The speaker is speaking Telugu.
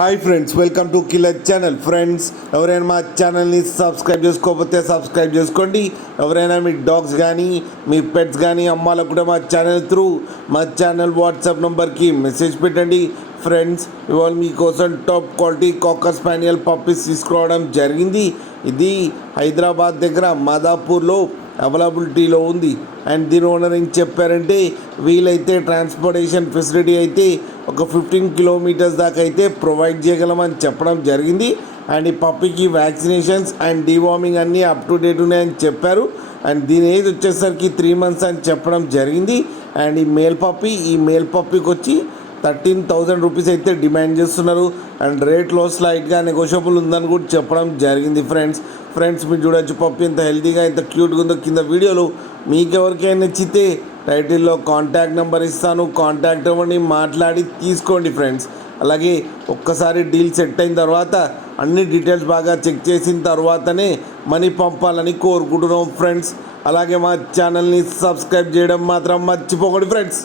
Hi friends, welcome to killer channel. Friends, ఎవరైనా మా ఛానల్ని సబ్స్క్రైబ్ చేసుకోకపోతే సబ్స్క్రైబ్ చేసుకోండి. ఎవరైనా మీ డాగ్స్ కానీ మీ పెట్స్ కానీ అమ్మాలకు కూడా మా ఛానల్ త్రూ మా ఛానల్ వాట్సాప్ నెంబర్కి మెసేజ్ పెట్టండి. ఫ్రెండ్స్, ఇవాళ మీకోసం టాప్ క్వాలిటీ కాకర్ స్పానియల్ పప్పీస్ తీసుకురావడం జరిగింది. ఇది హైదరాబాద్ దగ్గర మాదాపూర్లో అవైలబిలిటీలో ఉంది. అండ్ దీని ఓనర్ ఏం చెప్పారంటే, వీలైతే ట్రాన్స్పోర్టేషన్ ఫెసిలిటీ అయితే ఒక 15 కిలోమీటర్స్ దాకా అయితే ప్రొవైడ్ చేయగలమని చెప్పడం జరిగింది. అండ్ ఈ పప్పీకి వ్యాక్సినేషన్స్ అండ్ డీవార్మింగ్ అన్నీ అప్ టు డేట్ ఉన్నాయని చెప్పారు. అండ్ దీని ఏజ్ వచ్చేసరికి 3 months అని చెప్పడం జరిగింది. అండ్ ఈ మేల్ పప్పీకి వచ్చి 13,000 రూపీస్ అయితే డిమాండ్ చేస్తున్నారు. అండ్ రేట్లో స్లైట్గా నెగోషియబుల్ ఉందని కూడా చెప్పడం జరిగింది. ఫ్రెండ్స్ మీరు చూడొచ్చు పప్పి ఎంత హెల్తీగా ఎంత క్యూట్గా ఉందో. కింద వీడియోలో మీకు ఎవరికైనా నచ్చితే టైటిల్లో కాంటాక్ట్ నెంబర్ ఇస్తాను, కాంటాక్ట్ అవ్వండి, మాట్లాడి తీసుకోండి ఫ్రెండ్స్. అలాగే ఒక్కసారి డీల్ సెట్ అయిన తర్వాత అన్ని డీటెయిల్స్ బాగా చెక్ చేసిన తర్వాతనే మనీ పంపాలని కోరుకుంటున్నాం ఫ్రెండ్స్. అలాగే మా ఛానల్ని సబ్స్క్రైబ్ చేయడం మాత్రం మర్చిపోకండి ఫ్రెండ్స్.